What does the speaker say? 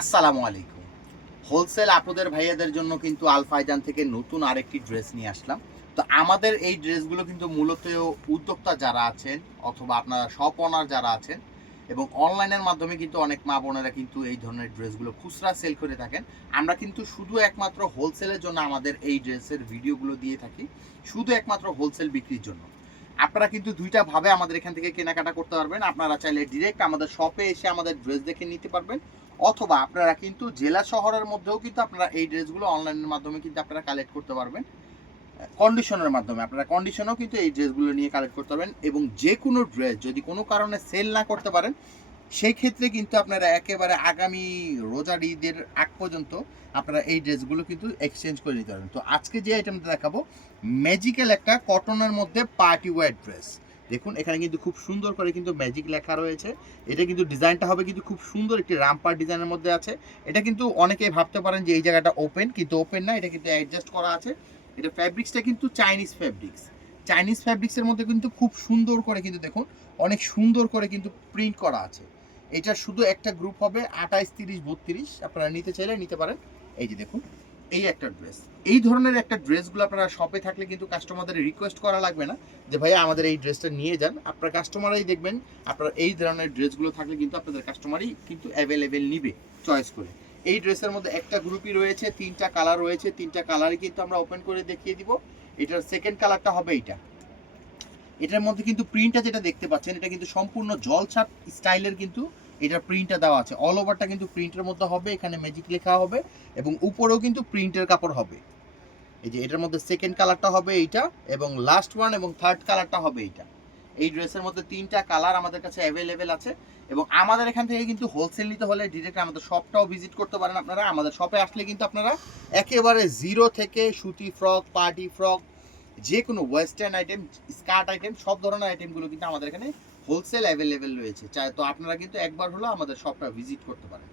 আসসালামু আলাইকুম। হোলসেল আপুদের ভাইয়াদের জন্য কিন্তু আল ফাইজান থেকে নতুন আরেকটি ড্রেস নিয়ে আসলাম। তো আমাদের এই ড্রেসগুলো কিন্তু মূলত উদ্যোক্তা যারা আছেন অথবা আপনারা শপ ওনার যারা আছেন এবং অনলাইনের মাধ্যমে কিন্তু অনেক মা বোনেরা কিন্তু এই ধরনের ড্রেসগুলো খুচরা সেল করে থাকেন। আমরা কিন্তু শুধু একমাত্র হোলসেলের জন্য আমাদের এই ড্রেসের ভিডিওগুলো দিয়ে থাকি, শুধু একমাত্র হোলসেল বিক্রির জন্য। আপনারা কিন্তু দুইটা ভাবে আমাদের এখান থেকে কেনাকাটা করতে পারবেন। আপনারা চাইলে ডিরেক্ট আমাদের শপে এসে আমাদের ড্রেস দেখে নিতে পারবেন, অথবা আপনারা কিন্তু জেলা শহরের মধ্যেও কিন্তু আপনারা এই ড্রেসগুলো অনলাইনের মাধ্যমে কিন্তু আপনারা কালেক্ট করতে পারবেন। কন্ডিশনের মাধ্যমে আপনারা কন্ডিশনেও কিন্তু এই ড্রেসগুলো নিয়ে কালেক্ট করতে পারবেন। এবং যে কোনো ড্রেস যদি কোনো কারণে সেল না করতে পারেন, সেই ক্ষেত্রে কিন্তু আপনারা একেবারে আগামী রোজার ঈদের আগ পর্যন্ত আপনারা এই ড্রেসগুলো কিন্তু এক্সচেঞ্জ করে নিতে পারবেন। তো আজকে যে আইটেমটা দেখাবো, ম্যাজিক্যাল একটা কটনের মধ্যে পার্টি ওয়্যার ড্রেস। দেখুন এখানে কিন্তু খুব সুন্দর করে কিন্তু ম্যাজিক লেখা রয়েছে। এটা কিন্তু ডিজাইনটা হবে কিন্তু খুব সুন্দর একটি রামপার ডিজাইনের মধ্যে আছে। এটা কিন্তু অনেকেই ভাবতে পারেন যে এই জায়গাটা ওপেন, কিন্তু ওপেন না, এটা কিন্তু অ্যাডজাস্ট করা আছে। এটা ফ্যাব্রিক্সটা কিন্তু চাইনিজ ফ্যাব্রিক্স। চাইনিজ ফ্যাব্রিক্সের মধ্যে কিন্তু খুব সুন্দর করে কিন্তু দেখুন অনেক সুন্দর করে কিন্তু প্রিন্ট করা আছে। এটা শুধু একটা গ্রুপ হবে 28, 30, 32, আপনারা নিতে চাইলে নিতে পারেন। এই যে দেখুন এই একটা ড্রেস, এই ধরনের একটা ড্রেসগুলো আপনারা শপে থাকলে কিন্তু কাস্টমারদের রিকোয়েস্ট করা লাগবে না যে ভাইয়া আমাদের এই ড্রেসটা নিয়ে যান। আপনার কাস্টমারই দেখবেন আপনারা এই ধরনের ড্রেসগুলো থাকলে কিন্তু আপনাদের কাস্টমারই কিন্তু অ্যাভেলেবেল নিবে চয়েস করে। এই ড্রেসের মধ্যে একটা গ্রুপই রয়েছে, তিনটা কালার রয়েছে, তিনটা কালারই কিন্তু আমরা ওপেন করে দেখিয়ে দিব। এটার সেকেন্ড কালারটা হবে এইটা। এটার মধ্যে কিন্তু প্রিন্টটা যেটা দেখতে পাচ্ছেন এটা কিন্তু সম্পূর্ণ জলছাপ স্টাইলের কিন্তু এটার প্রিন্টটা দেওয়া আছে। অল ওভারটা কিন্তু প্রিন্টের মধ্যে হবে, এখানে ম্যাজিক লেখা হবে এবং উপরেও কিন্তু প্রিন্টের কাপড় হবে। এই যে এটার মধ্যে সেকেন্ড কালারটা হবে এইটা, এবং লাস্ট ওয়ান এবং থার্ড কালারটা হবে এইটা। এই ড্রেসের মধ্যে তিনটা কালার আমাদের কাছে অ্যাভেলেবেল আছে। এবং আমাদের এখান থেকে কিন্তু হোলসেল নিতে হলে ডিরেক্ট আমাদের শপটাও ভিজিট করতে পারেন। আপনারা আমাদের শপে আসলে কিন্তু আপনারা একেবারে জিরো থেকে সুতি ফ্রক, পার্টি ফ্রক, যে কোনো ওয়েস্টার্ন আইটেম, স্কার্ট আইটেম, সব ধরনের আইটেমগুলো কিন্তু আমাদের এখানে হোলসেল অ্যাভেলেবেল রয়েছে। চাই তো আপনারা কিন্তু একবার হলো আমাদের শপটা ভিজিট করতে পারেন।